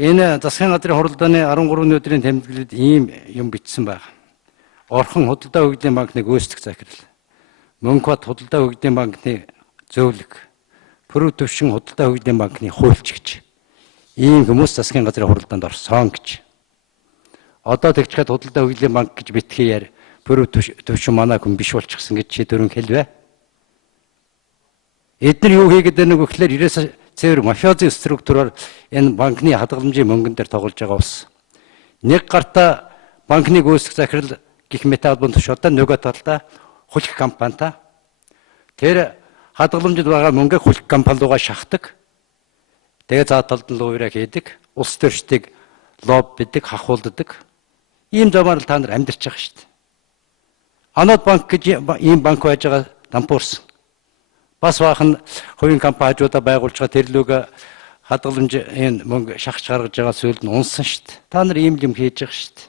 Энэ засгийн газрын хуралдааны 13 өдрийн тэмдэглэлд ийм юм бичсэн байна. Орхон худалдаа хөгжлийн банкны гүйцэтгэх захирал, Мөнгө бат худалдаа хөгжлийн банкны зөвлөх, Пүрэв төвшин худалдаа хөгжлийн банкны хуульчигч ийм хүмүүс засгийн газрын хуралдаанд орсон гэж. Одоо тэгчихэд худалдаа хөгжлийн банк гэж битгээр Пүрэв төвшин манай хүн биш болчихсон гэж чи төрөн хэлвэ. Эдгээр юу хийгээд байна вэ гэхээр ерөөс цэвэр мафиозын структураар энэ банкны хадгаламжийн мөнгөн дээр тоглож байгаа ус. Нэг гартаа банкны гүйцэтгэх захирал гэх мэт албан тушаалтай, нөгөө талдаа хулих компанитай. Тэр хадгаламжид байгаа мөнгөийг хулих компани руугаа шахдаг. Тэгээ заа талд нь луураа хийдэг, улс төрчдийг лоббидэг, хахуулдаг. Ийм замаар та нар амьдарч байгаа шүү дээ. Анод банк гэж ийм банк байж байгаа дампуурсан. Бас баахан хувийн компани хажуудаа байгуулж байгаа тэрлүүгээ хадгаламж энэ мөнгө шахаж гаргаж байгаа зүйл нь унсан шүү дээ. Та нар ийм юм хийж байгаа шүү дээ.